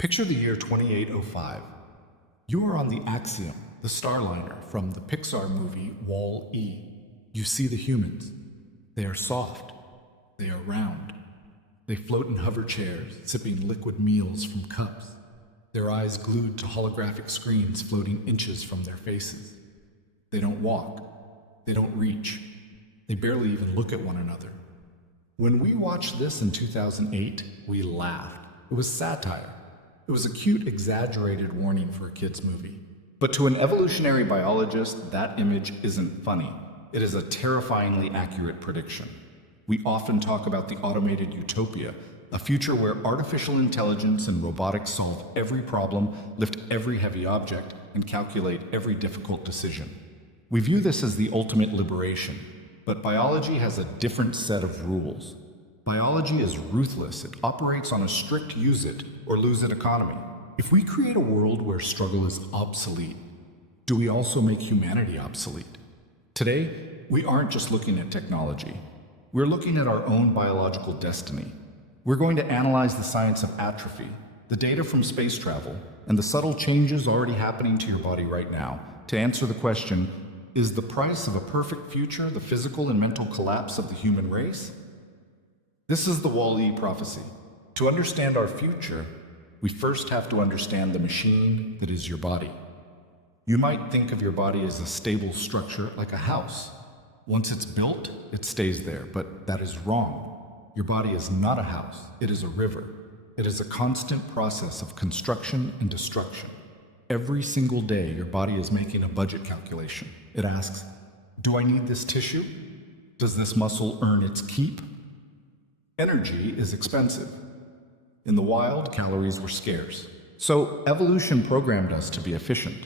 Picture the year 2805. You are on the Axiom, the starliner from the Pixar movie Wall-E. You see the humans. They are soft. They are round. They float in hover chairs, sipping liquid meals from cups, their eyes glued to holographic screens floating inches from their faces. They don't walk. They don't reach. They barely even look at one another. When we watched this in 2008, we laughed. It was satire. It was a cute, exaggerated warning for a kid's movie. But to an evolutionary biologist, that image isn't funny. It is a terrifyingly accurate prediction. We often talk about the Automated Utopia, a future where artificial intelligence and robotics solve every problem, lift every heavy object, and calculate every difficult decision. We view this as the ultimate liberation, but biology has a different set of rules. Biology is ruthless. It operates on a strict use it or lose it economy. If we create a world where struggle is obsolete, do we also make humanity obsolete? Today, we aren't just looking at technology. We're looking at our own biological destiny. We're going to analyze the science of atrophy, the data from space travel, and the subtle changes already happening to your body right now to answer the question, is the price of a perfect future the physical and mental collapse of the human race? This is the Wall-E prophecy. To understand our future, we first have to understand the machine that is your body. You might think of your body as a stable structure like a house. Once it's built, it stays there, but that is wrong. Your body is not a house, it is a river. It is a constant process of construction and destruction. Every single day, your body is making a budget calculation. It asks, do I need this tissue? Does this muscle earn its keep? Energy is expensive. In the wild, calories were scarce. So evolution programmed us to be efficient.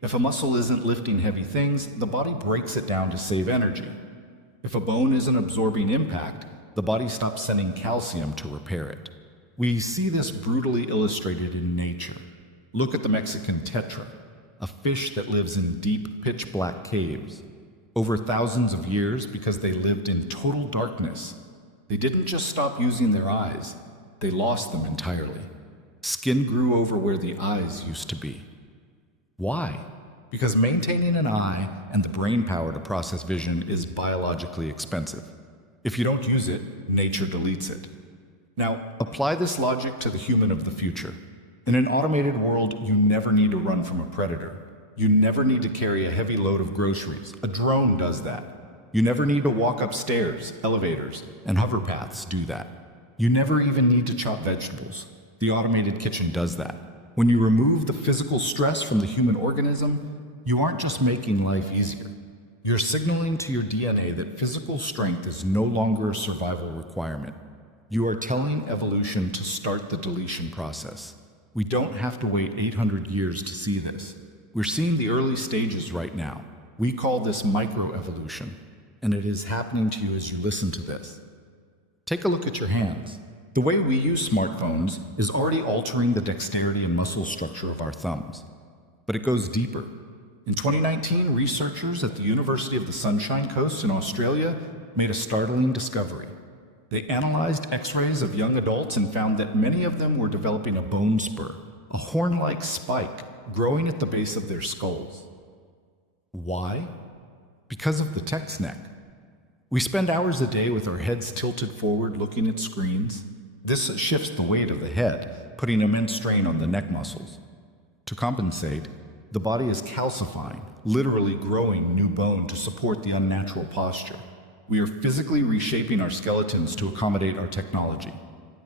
If a muscle isn't lifting heavy things, the body breaks it down to save energy. If a bone isn't absorbing impact, the body stops sending calcium to repair it. We see this brutally illustrated in nature. Look at the Mexican tetra, a fish that lives in deep, pitch-black caves. Over thousands of years, because they lived in total darkness, they didn't just stop using their eyes, they lost them entirely. Skin grew over where the eyes used to be. Why? Because maintaining an eye and the brain power to process vision is biologically expensive. If you don't use it, nature deletes it. Now, apply this logic to the human of the future. In an automated world, you never need to run from a predator. You never need to carry a heavy load of groceries. A drone does that. You never need to walk up stairs, elevators, and hover paths do that. You never even need to chop vegetables. The automated kitchen does that. When you remove the physical stress from the human organism, you aren't just making life easier. You're signaling to your DNA that physical strength is no longer a survival requirement. You are telling evolution to start the deletion process. We don't have to wait 800 years to see this. We're seeing the early stages right now. We call this microevolution, and it is happening to you as you listen to this. Take a look at your hands. The way we use smartphones is already altering the dexterity and muscle structure of our thumbs. But it goes deeper. In 2019, researchers at the University of the Sunshine Coast in Australia made a startling discovery. They analyzed X-rays of young adults and found that many of them were developing a bone spur, a horn-like spike growing at the base of their skulls. Why? Because of the text neck. We spend hours a day with our heads tilted forward looking at screens. This shifts the weight of the head, putting immense strain on the neck muscles. To compensate, the body is calcifying, literally growing new bone to support the unnatural posture. We are physically reshaping our skeletons to accommodate our technology.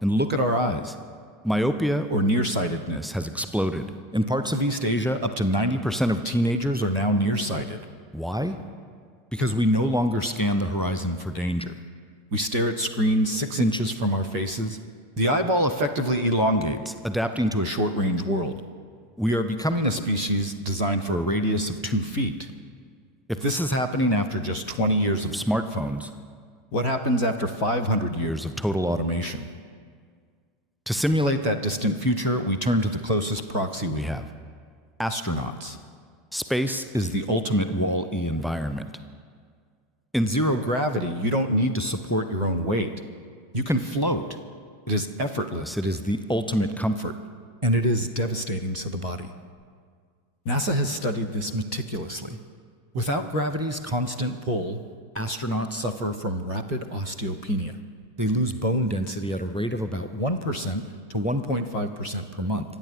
And look at our eyes. Myopia or nearsightedness has exploded. In parts of East Asia, up to 90% of teenagers are now nearsighted. Why? Because we no longer scan the horizon for danger. We stare at screens 6 inches from our faces. The eyeball effectively elongates, adapting to a short-range world. We are becoming a species designed for a radius of 2 feet. If this is happening after just 20 years of smartphones, what happens after 500 years of total automation? To simulate that distant future, we turn to the closest proxy we have: astronauts. Space is the ultimate Wall-E environment. In zero gravity, you don't need to support your own weight. You can float. It is effortless. It is the ultimate comfort. and it is devastating to the body. NASA has studied this meticulously. Without gravity's constant pull, astronauts suffer from rapid osteopenia. They lose bone density at a rate of about 1% to 1.5% per month.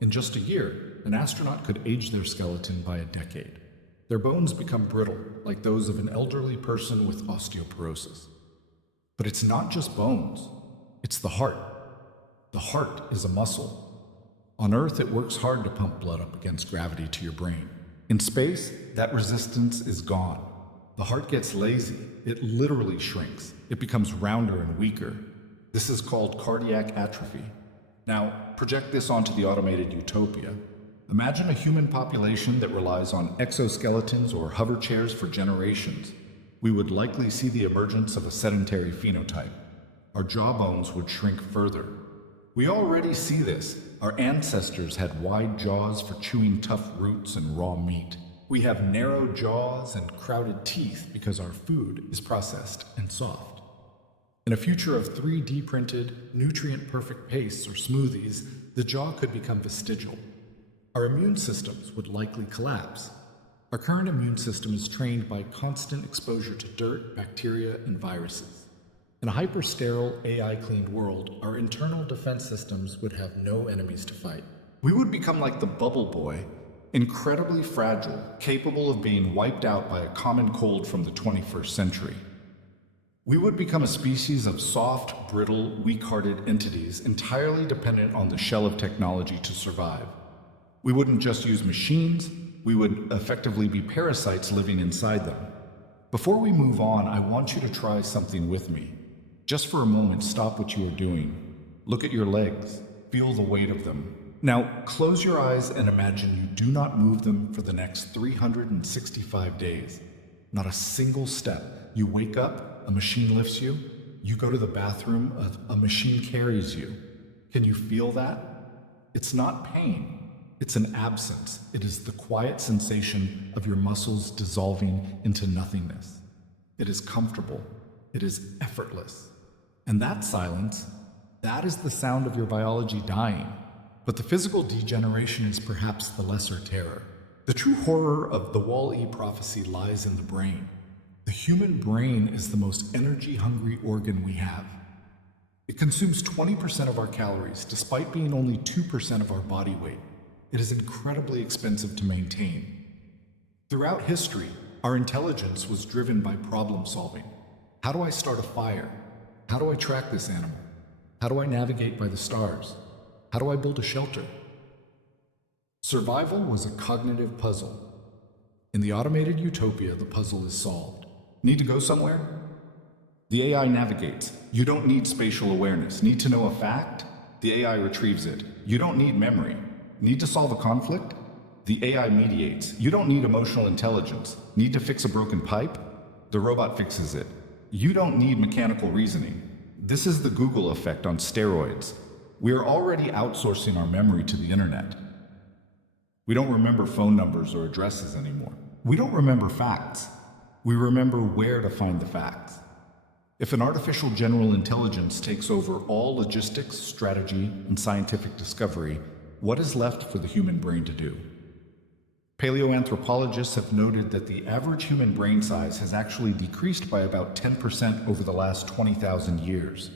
In just a year, an astronaut could age their skeleton by a decade. Their bones become brittle, like those of an elderly person with osteoporosis. But it's not just bones, it's the heart. The heart is a muscle. On Earth, it works hard to pump blood up against gravity to your brain. In space, that resistance is gone. The heart gets lazy. It literally shrinks. It becomes rounder and weaker. This is called cardiac atrophy. Now, project this onto the Automated Utopia. Imagine a human population that relies on exoskeletons or hover chairs for generations. We would likely see the emergence of a sedentary phenotype. Our jawbones would shrink further. We already see this. Our ancestors had wide jaws for chewing tough roots and raw meat. We have narrow jaws and crowded teeth because our food is processed and soft. In a future of 3D printed, nutrient-perfect pastes or smoothies, the jaw could become vestigial. Our immune systems would likely collapse. Our current immune system is trained by constant exposure to dirt, bacteria, and viruses. In a hyper-sterile, AI-cleaned world, our internal defense systems would have no enemies to fight. We would become like the bubble boy, incredibly fragile, capable of being wiped out by a common cold from the 21st century. We would become a species of soft, brittle, weak-hearted entities entirely dependent on the shell of technology to survive. We wouldn't just use machines, we would effectively be parasites living inside them. Before we move on, I want you to try something with me. Just for a moment, stop what you are doing. Look at your legs. Feel the weight of them. Now, close your eyes and imagine you do not move them for the next 365 days. Not a single step. You wake up, a machine lifts you. You go to the bathroom, a machine carries you. Can you feel that? It's not pain. It's an absence. It is the quiet sensation of your muscles dissolving into nothingness. It is comfortable. It is effortless. And that silence, that is the sound of your biology dying. But the physical degeneration is perhaps the lesser terror. The true horror of the Wall-E prophecy lies in the brain. The human brain is the most energy-hungry organ we have. It consumes 20% of our calories, despite being only 2% of our body weight. It is incredibly expensive to maintain. Throughout history, our intelligence was driven by problem solving. How do I start a fire? How do I track this animal? How do I navigate by the stars? How do I build a shelter? Survival was a cognitive puzzle. In the Automated Utopia, the puzzle is solved. Need to go somewhere? The AI navigates. You don't need spatial awareness. Need to know a fact? The AI retrieves it. You don't need memory. Need to solve a conflict? The AI mediates. You don't need emotional intelligence. Need to fix a broken pipe? The robot fixes it. You don't need mechanical reasoning. This is the Google effect on steroids. We are already outsourcing our memory to the internet. We don't remember phone numbers or addresses anymore. We don't remember facts. We remember where to find the facts. If an artificial general intelligence takes over all logistics, strategy, and scientific discovery, what is left for the human brain to do? Paleoanthropologists have noted that the average human brain size has actually decreased by about 10% over the last 20,000 years.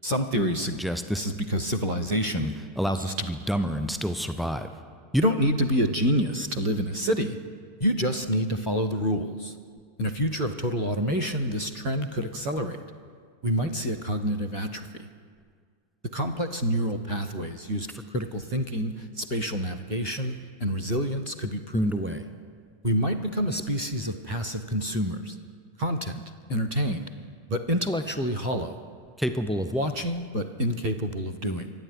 Some theories suggest this is because civilization allows us to be dumber and still survive. You don't need to be a genius to live in a city. You just need to follow the rules. In a future of total automation, this trend could accelerate. We might see a cognitive atrophy. The complex neural pathways used for critical thinking, spatial navigation, and resilience could be pruned away. We might become a species of passive consumers, content, entertained, but intellectually hollow, capable of watching, but incapable of doing.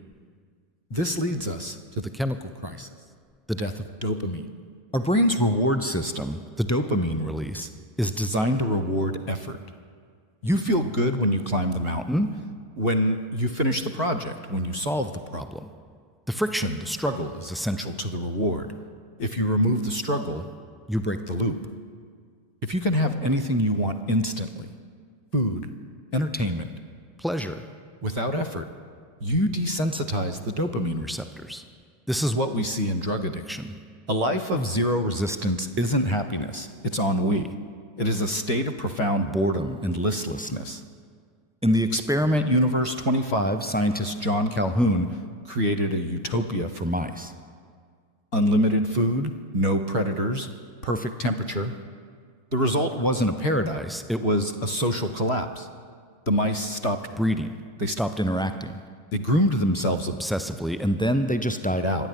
This leads us to the chemical crisis, the death of dopamine. Our brain's reward system, the dopamine release, is designed to reward effort. You feel good when you climb the mountain, when you finish the project, when you solve the problem. The friction, the struggle, is essential to the reward. If you remove the struggle, you break the loop. If you can have anything you want instantly, food, entertainment, pleasure, without effort, you desensitize the dopamine receptors. This is what we see in drug addiction. A life of zero resistance isn't happiness, it's ennui. It is a state of profound boredom and listlessness. In the experiment Universe 25, scientist John Calhoun created a utopia for mice. Unlimited food, no predators, perfect temperature. The result wasn't a paradise, it was a social collapse. The mice stopped breeding, they stopped interacting. They groomed themselves obsessively, and then they just died out.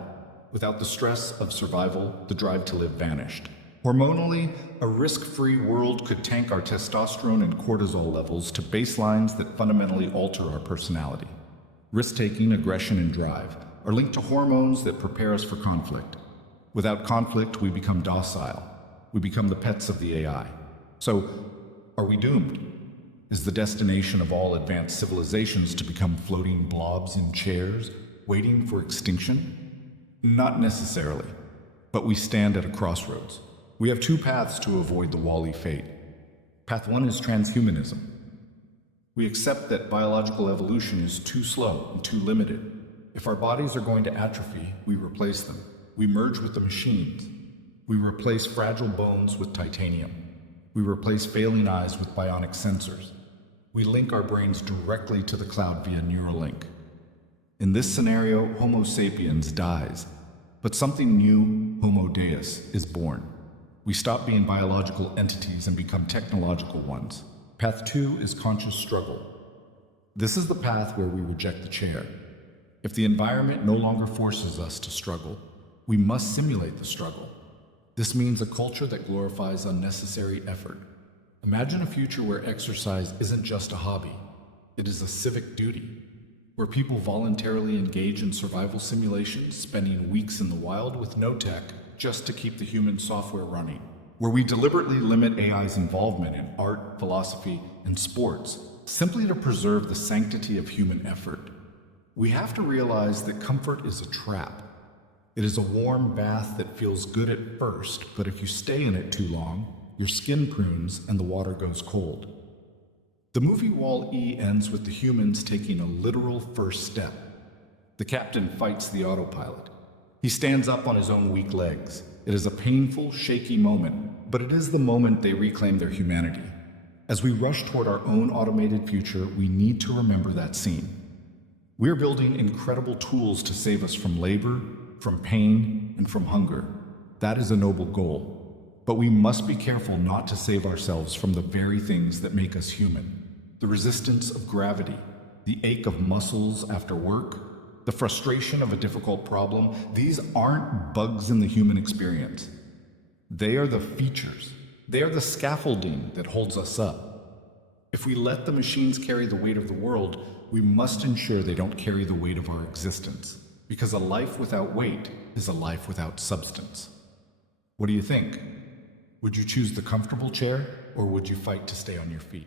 Without the stress of survival, the drive to live vanished. Hormonally, a risk-free world could tank our testosterone and cortisol levels to baselines that fundamentally alter our personality. Risk-taking, aggression, and drive are linked to hormones that prepare us for conflict. Without conflict, we become docile. We become the pets of the AI. So, are we doomed? Is the destination of all advanced civilizations to become floating blobs in chairs, waiting for extinction? Not necessarily, but we stand at a crossroads. We have two paths to avoid the Wall-E fate. Path one is transhumanism. We accept that biological evolution is too slow and too limited. If our bodies are going to atrophy, we replace them. We merge with the machines. We replace fragile bones with titanium. We replace failing eyes with bionic sensors. We link our brains directly to the cloud via Neuralink. In this scenario, Homo sapiens dies, but something new, Homo Deus, is born. We stop being biological entities and become technological ones. Path 2 is conscious struggle. This is the path where we reject the chair. If the environment no longer forces us to struggle, we must simulate the struggle. This means a culture that glorifies unnecessary effort. Imagine a future where exercise isn't just a hobby, it is a civic duty, where people voluntarily engage in survival simulations, spending weeks in the wild with no tech just to keep the human software running, where we deliberately limit AI's involvement in art, philosophy, and sports, simply to preserve the sanctity of human effort. We have to realize that comfort is a trap. It is a warm bath that feels good at first, but if you stay in it too long, your skin prunes and the water goes cold. The movie Wall-E ends with the humans taking a literal first step. The captain fights the autopilot. He stands up on his own weak legs. It is a painful, shaky moment, but it is the moment they reclaim their humanity. As we rush toward our own automated future, we need to remember that scene. We're building incredible tools to save us from labor, from pain, and from hunger. That is a noble goal. But we must be careful not to save ourselves from the very things that make us human. The resistance of gravity, the ache of muscles after work, the frustration of a difficult problem, these aren't bugs in the human experience. They are the features. They are the scaffolding that holds us up. If we let the machines carry the weight of the world, we must ensure they don't carry the weight of our existence. Because a life without weight is a life without substance. What do you think? Would you choose the comfortable chair, or would you fight to stay on your feet?